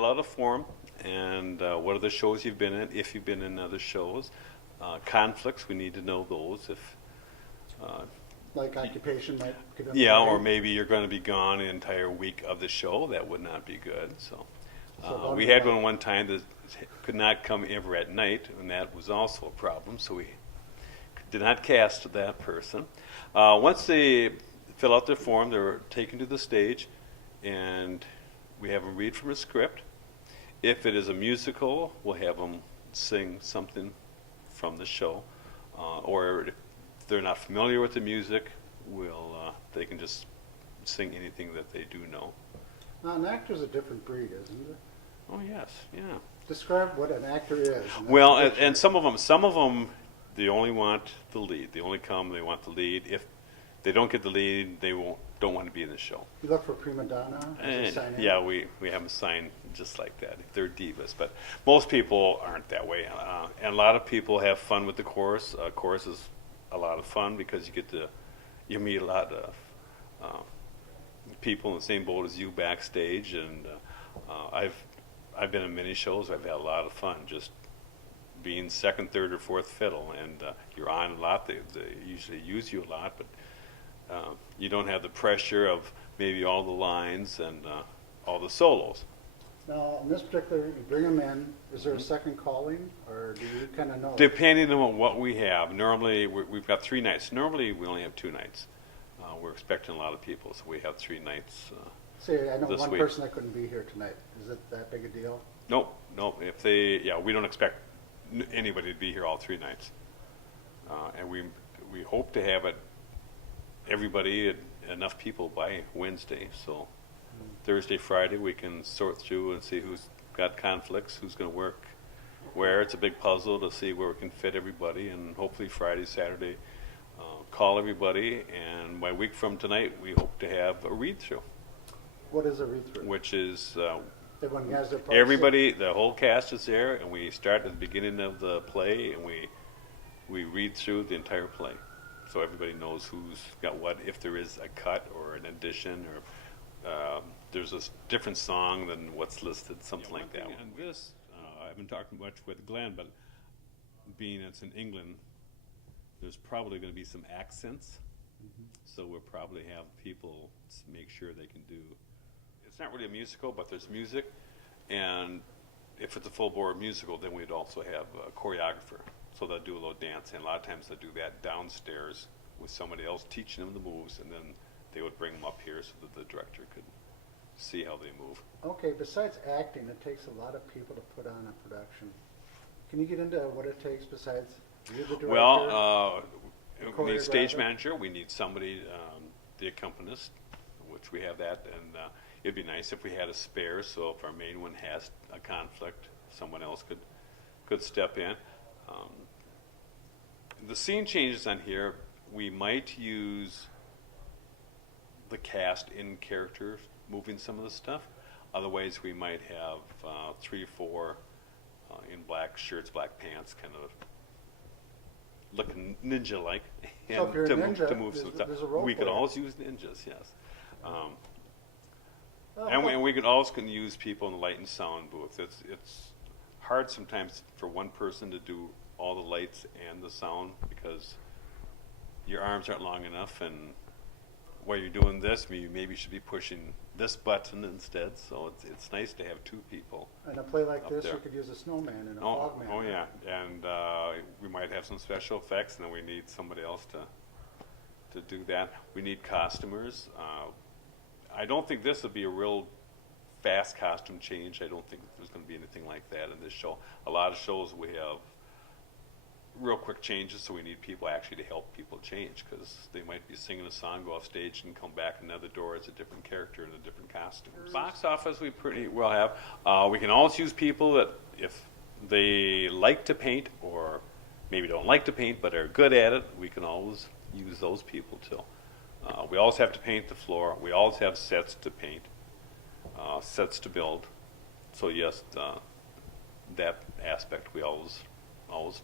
Fill out a form, and what other shows you've been in, if you've been in other shows. Conflicts, we need to know those. If Like occupation might get in the yeah, way. or maybe you're going to be gone the entire week of the show. That would not be good. So we had one time that could not come ever at night, and that was also a problem. So we did not cast that person. Once they fill out their form, they're taken to the stage, and we have them read from a script. If it is a musical, we'll have them sing something from the show, or if they're not familiar with the music, they can just sing anything that they do know. Now, an actor's a different breed, isn't it? Oh yes, yeah. Describe what an actor is. Well, and some of them, they only want the lead. They only come, they want the lead. If they don't get the lead, they don't want to be in the show. You look for prima donna? Yeah, we have them sign just like that. They're divas, but most people aren't that way. And a lot of people have fun with the chorus. Chorus is a lot of fun because you meet a lot of people in the same boat as you backstage, and I've been in many shows. I've had a lot of fun just being second, third, or fourth fiddle, and you're on a lot. They usually use you a lot, but you don't have the pressure of maybe all the lines and all the solos. Now, in this particular, you bring them in. Is there a second calling, or do you kind of know? Depending on what we have. Normally, we've got 3 nights. Normally, we only have 2 nights. We're expecting a lot of people, so we have 3 nights. Say, I know this one week. person that couldn't be here tonight. Is it that big a deal? Nope. If we don't expect anybody to be here all 3 nights, and we hope to have everybody, enough people by Wednesday. So Thursday, Friday, we can sort through and see who's got conflicts, who's going to work where. It's a big puzzle to see where we can fit everybody, and hopefully Friday, Saturday, call everybody. And by a week from tonight, we hope to have a read-through. What is a read-through? Which is everyone has their parts. everybody, the whole cast is there, and we start at the beginning of the play, and we read through the entire play. So everybody knows who's got what, if there is a cut or an addition, or there's a different song than what's listed, something like that. And this, I haven't talked much with Glenn, but being it's in England, there's probably going to be some accents. So we'll probably have people make sure they can do. It's not really a musical, but there's music, and if it's a full-bore musical, then we'd also have a choreographer. So they'll do a little dancing. A lot of times they'll do that downstairs with somebody else teaching them the moves, and then they would bring them up here so that the director could see how they move. Okay, besides acting, it takes a lot of people to put on a production. Can you get into what it takes besides you, the director? Well, we need a stage choreographer? manager. We need somebody, the accompanist, which we have that, and it'd be nice if we had a spare. So if our main one has a conflict, someone else could step in. The scene changes on here. We might use the cast in character moving some of the stuff. Otherwise, we might have 3 or 4 in black shirts, black pants, kind of looking ninja-like, So if you're a ninja, to move some stuff. there's a role We for could you. always use ninjas, yes. Oh, And we could also can use people in the light and sound booth. It's hard sometimes for one person to do all the lights and the sound because your arms aren't long enough, and while you're doing this, you maybe should be pushing this button instead. So it's nice to have 2 people. in a play like up this, there. you could use a snowman and a Oh, fogman. oh yeah, and we might have some special effects, and then we need somebody else to do that. We need costumers. I don't think this would be a real fast costume change. I don't think there's going to be anything like that in this show. A lot of shows we have real quick changes, so we need people actually to help people change, because they might be singing a song, go off stage, and come back another door as a different character in a different costume. Box office we pretty well have. We can always use people that if they like to paint or maybe don't like to paint but are good at it, we can always use those people too. We always have to paint the floor. We always have sets to paint, sets to build. So yes, that aspect we always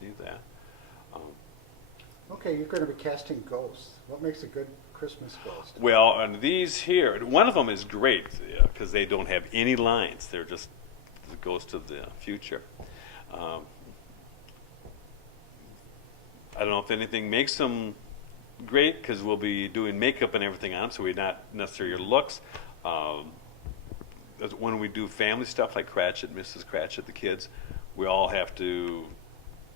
need that. Okay, you're going to be casting ghosts. What makes a good Christmas ghost? Well, and these here, one of them is great because they don't have any lines. They're just that goes to the future. I don't know if anything makes them great, because we'll be doing makeup and everything on them, so we're not necessarily looks. When we do family stuff like Cratchit, Mrs. Cratchit, the kids, we all have to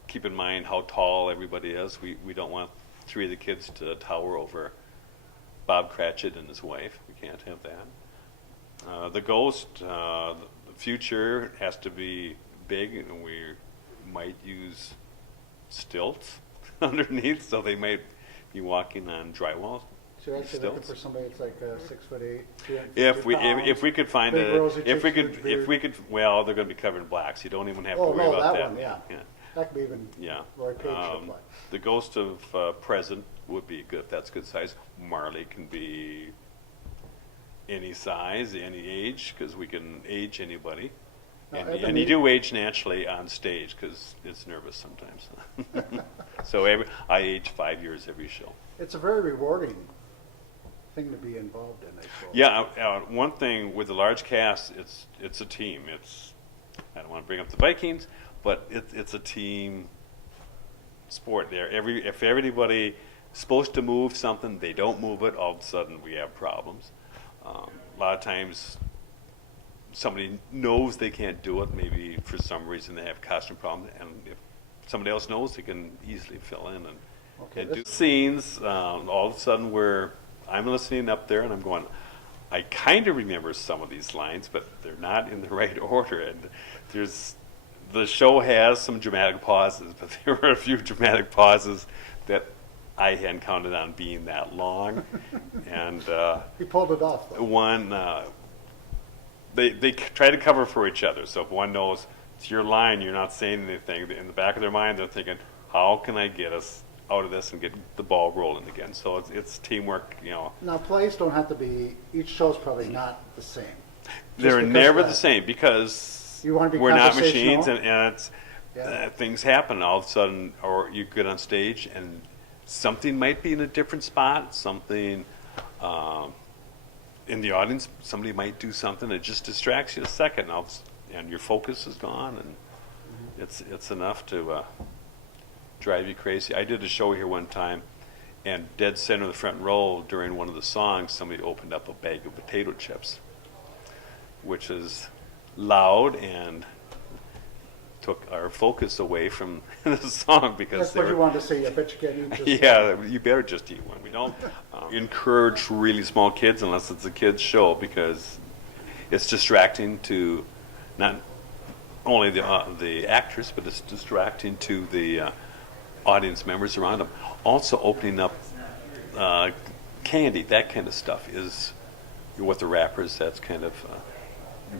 keep in mind how tall everybody is. We don't want 3 of the kids to tower over Bob Cratchit and his wife. We can't have that. The ghost, the future has to be big, and we might use stilts underneath, so they might be walking on drywall. So you're actually looking stilts. for somebody that's like 6'8", 350 If we could find big rosy if we cheeks, could huge if we beard. could, well, they're going to be covered in black, so you don't even have to Oh, worry no, about that one, yeah. Yeah. That could be even Yeah. Roy Page look like. The ghost of present would be good. That's good size. Marley can be any size, any age, because we can age anybody. Now, And, at the and you meeting- do age naturally on stage, because it's nervous sometimes. So I age 5 years every show. It's a very rewarding thing to be involved in, I suppose. Yeah, one thing with the large cast, it's a team. I don't want to bring up the Vikings, but it's a team sport there. If everybody supposed to move something, they don't move it, all of a sudden we have problems. A lot of times somebody knows they can't do it, maybe for some reason they have costume problems, and if somebody else knows, they can easily fill in Okay, and do this- scenes. All of a sudden I'm listening up there and I'm going, I kind of remember some of these lines, but they're not in the right order. And the show has some dramatic pauses, but there were a few dramatic pauses that I hadn't counted on being that long. And He pulled it off, though. one, they try to cover for each other. So if one knows it's your line, you're not saying anything. In the back of their mind, they're thinking, how can I get us out of this and get the ball rolling again? So it's teamwork, Now, plays don't have to be, each show's probably not the same. They're because never of the that. same, because You wanna be we're not conversational? machines, and it's Yeah. things happen all of a sudden, or you get on stage and something might be in a different spot, something in the audience, somebody might do something that just distracts you a second, and your focus is gone, and it's enough to drive you crazy. I did a show here one time, and dead center of the front row during one of the songs, somebody opened up a bag of potato chips, which is loud and took our focus away from the song, because That's they what you were, wanted to say. I bet you can't eat just yeah, you better just eat one. We don't encourage really small kids unless it's a kid's show, because it's distracting to not only the actors, but it's distracting to the audience members around them. Also, opening up candy, that kind of stuff is what the rappers. That's kind of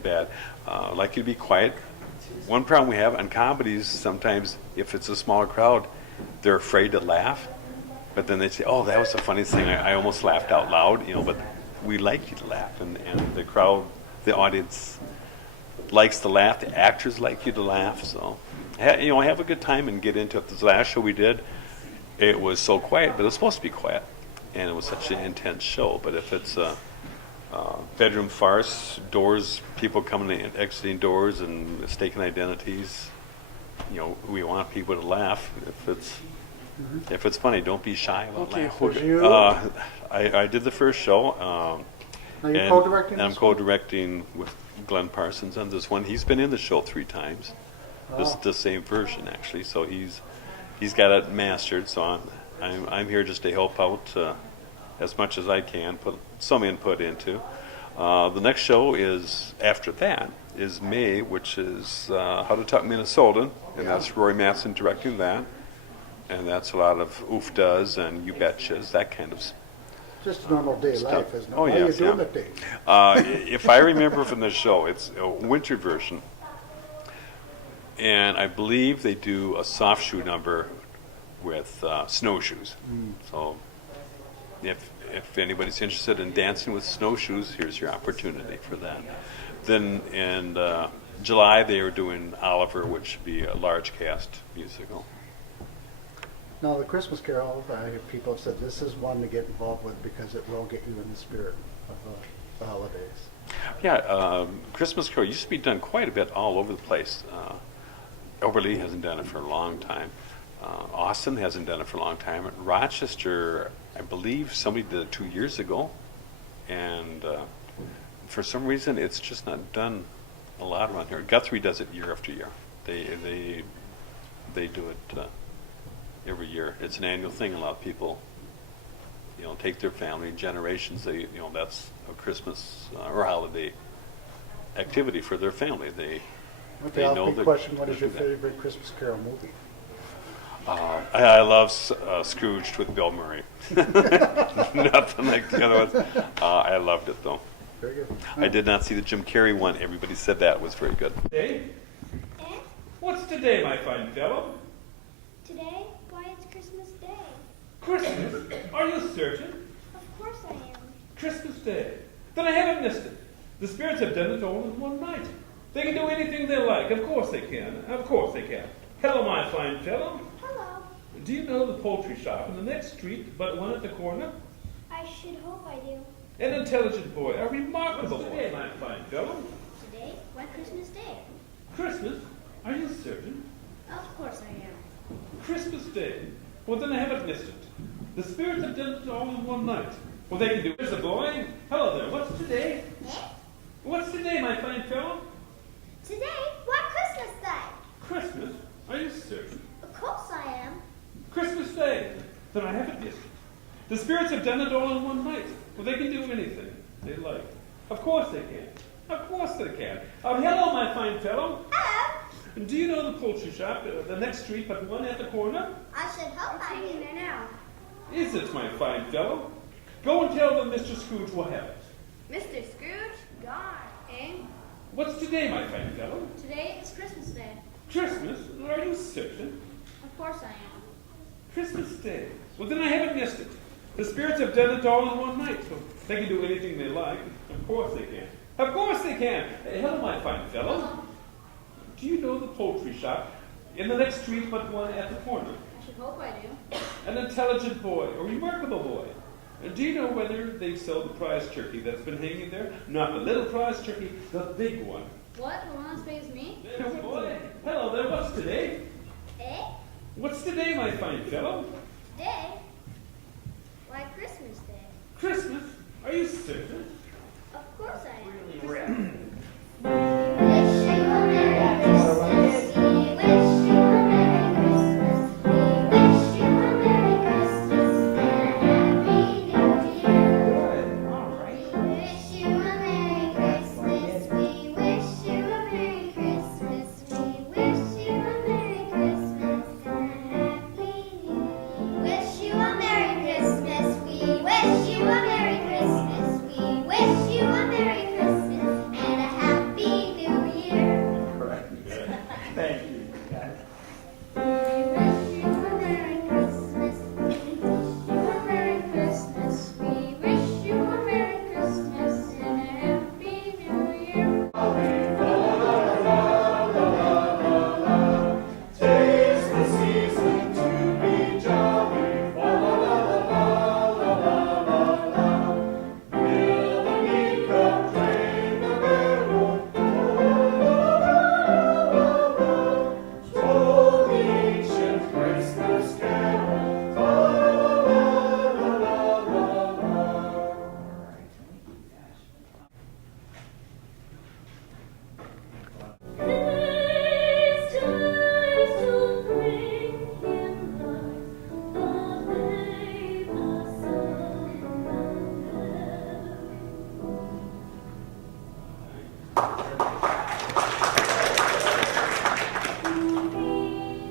bad. Like you to be quiet. One problem we have on comedies, sometimes if it's a smaller crowd, they're afraid to laugh, but then they say, "Oh, that was the funniest thing. I almost laughed out loud," But we like you to laugh, and the crowd, the audience likes to laugh. The actors like you to laugh. So, have a good time and get into it. This last show we did, it was so quiet, but it was supposed to be quiet, and it was such an intense show. But if it's a bedroom farce, doors, people coming in, exiting doors, and mistaken identities, we want people to laugh. If it's funny, don't be shy about Okay, laughing. so you- I did the first show. Now, you're and co-directing I'm this one? co-directing with Glenn Parsons on this one. He's been in the show 3 times. This is Oh. the same version, actually. So he's got it mastered. So I'm here just to help out as much as I can, put some input into. The next show is after that is May, which is How to Talk Minnesotan, and that's Roy Matson directing that. And that's a lot of oof does and you betchas, that kind of Just a normal day stuff. life, isn't it? Oh, How yes, you doing yeah. it, Dave? If I remember from the show, it's a winter version, and I believe they do a soft shoe number with snowshoes. So if anybody's interested in dancing with snowshoes, here's your opportunity for that. Then in July they are doing Oliver, which would be a large cast musical. Now, the Christmas Carol, people have said this is one to get involved with because it will get you in the spirit of the holidays. Yeah, Christmas Carol used to be done quite a bit all over the place. Oberlin hasn't done it for a long time. Austin hasn't done it for a long time. Rochester, I believe somebody did it 2 years ago. And for some reason, it's just not done a lot around here. Guthrie does it year after year. They do it every year. It's an annual thing. A lot of people, take their family generations. That's a Christmas or holiday activity for their family. They Okay, know big that. question, what is your favorite Christmas Carol movie? I love Scrooged with Bill Murray. Nothing like the other ones. I loved it though. Very good. I did not see the Jim Carrey one. Everybody said that was very good. Today? Eh? What's today, my fine fellow? Today? Why, it's Christmas Day. Christmas? Are you certain? Of course I am. Christmas Day. Then I haven't missed it. The spirits have done it all in one night. They can do anything they like. Of course they can. Of course they can. Hello, my fine fellow. Hello. Do you know the poultry shop in the next street, but one at the corner? I should hope I do. An intelligent boy, a remarkable boy, my fine fellow. Today? Why, Christmas Day. Christmas? Are you certain? Of course I am. Christmas Day. Well, then I haven't missed it. The spirits have done it all in one night. Well, they can do it. There's a boy. Hello there. What's today? Eh? What's today, my fine fellow? Today? Why, Christmas Day. Christmas? Are you certain? Of course I am. Christmas Day. Then I haven't missed it. The spirits have done it all in one night. Well, they can do anything they like. Of course they can. Of course they can. Hello, my fine fellow. Hello. Do you know the poultry shop, the next street, but one at the corner? I should hope I do. There now. Is it, my fine fellow? Go and tell them Mr. Scrooge will have it. Mr. Scrooge? God, eh? What's today, my fine fellow? Today is Christmas Day. Christmas? Are you certain? Of course I am. Christmas Day. Well, then I haven't missed it. The spirits have done it all in one night, so they can do anything they like. Of course they can. Of course they can. Hello, my fine fellow. Hello. Do you know the poultry shop in the next street, but one at the corner? I should hope I do. An intelligent boy, a remarkable boy. Do you know whether they sell the prize turkey that's been hanging there? Not the little prize turkey, the big one. What? The one as big as me? There's a boy. Hello there. What's today? Eh? What's today, my fine fellow? Today? Why, Christmas Day. Christmas? Are you certain? Of course I am. Really? We wish you a Merry Christmas. We wish you a Merry Christmas. We wish you a Merry Christmas and a Happy New Year. We wish you a Merry Christmas. We wish you a Merry Christmas. We wish you a Merry Christmas and a Happy New Year. Wish you a Merry Christmas. We wish you a Merry Christmas. We wish you a Merry Christmas and a Happy New Year. Thank you. We wish you a Merry Christmas. We wish you a Merry Christmas. We wish you a Merry Christmas and a Happy New Year. Tis the season to be jolly. La la la la la la la la. Will the meek come train the barrel? Toll the ancient Christmas carol. La la la la la la. It's time to bring him light, the babe, the Son of Man.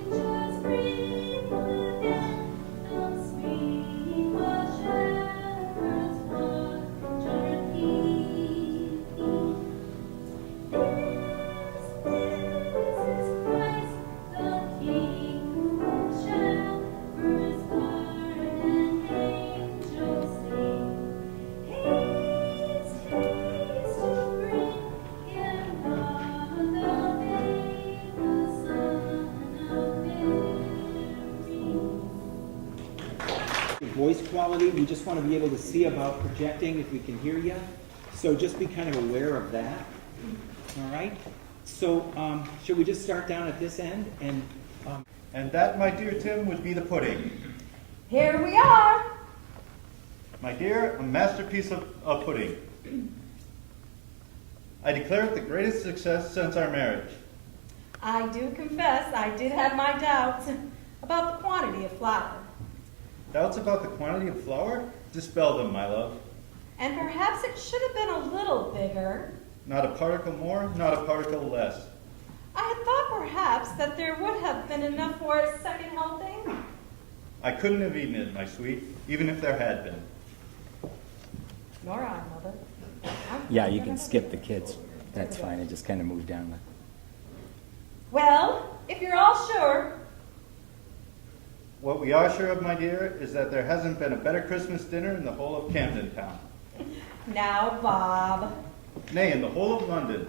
Angels bring with anthems sweet, while shepherds watch over thee. This is Christ, the King whom shepherds guard and angels sing. Haste, haste to bring him God, the babe, the Son of Mary. Voice quality, we just want to be able to see about projecting if we can hear you. So just be kind of aware of that, all right? So, should we just start down at this end and, And that, my dear Tim, would be the pudding. Here we are. My dear, a masterpiece of pudding. I declare it the greatest success since our marriage. I do confess I did have my doubts about the quantity of flour. Doubts about the quantity of flour? Dispel them, my love. And perhaps it should have been a little bigger. Not a particle more, not a particle less. I had thought perhaps that there would have been enough for a second helping. I couldn't have eaten it, my sweet, even if there had been. Nor I, Mother. yeah, you can skip the kids. That's fine, and just kind of move down. Well, if you're all sure. What we are sure of, my dear, is that there hasn't been a better Christmas dinner in the whole of Camden Town. Now, Bob. Nay, in the whole of London.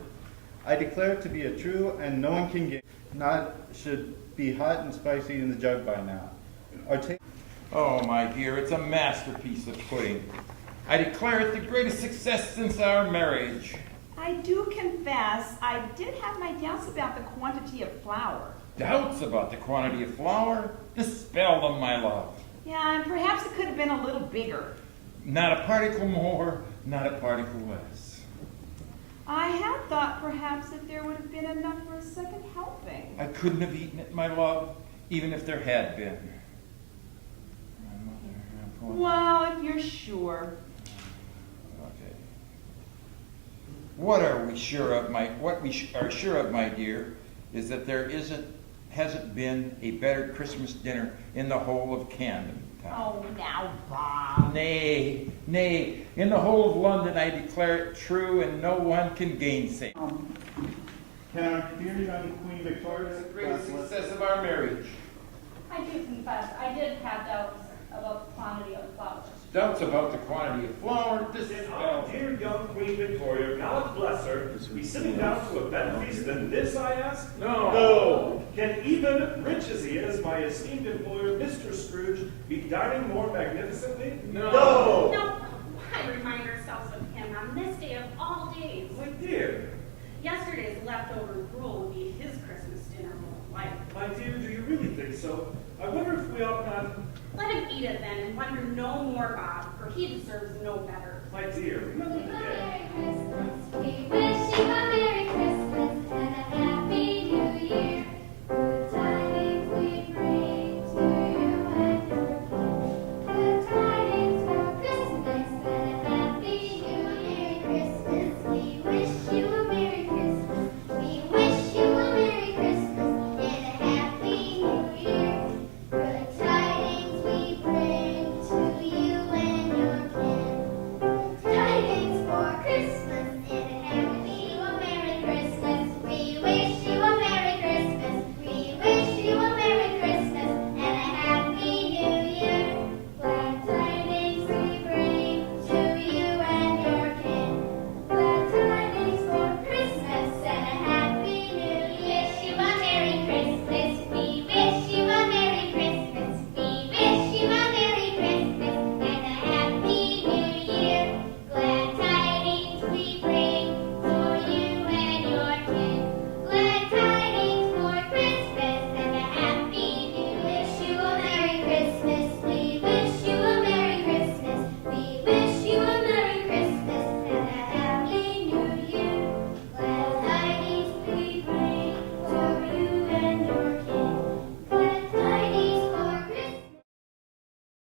I declare it to be a true and no one can get. Not should be hot and spicy in the jug by now. Our Oh, my dear, it's a masterpiece of pudding. I declare it the greatest success since our marriage. I do confess I did have my doubts about the quantity of flour. Doubts about the quantity of flour? Dispel them, my love. Yeah, and perhaps it could have been a little bigger. Not a particle more, not a particle less. I had thought perhaps that there would have been enough for a second helping. I couldn't have eaten it, my love, even if there had been. Well, if you're sure. Okay. What we are sure of, my dear, is that there hasn't been a better Christmas dinner in the whole of Camden Town. Oh, now, Bob. Nay, in the whole of London I declare it true, and no one can gainsay. Can our dear young Queen Victoria, The greatest success of our marriage. I do confess, I did have doubts about the quantity of flour. Doubts about the quantity of flour, Can our dispel. dear young Queen Victoria, God bless her, be sitting down to a better feast than this, I ask? No. No. Can even, rich as he is, my esteemed employer, Mr. Scrooge, be dining more magnificently? No. No. No, why remind ourselves of him on this day of all days? My dear, Yesterday's leftover gruel would be his Christmas dinner more like. my dear, do you really think so? I wonder if we ought not... Let him eat it then and wonder no more, Bob, for he deserves no better. My dear,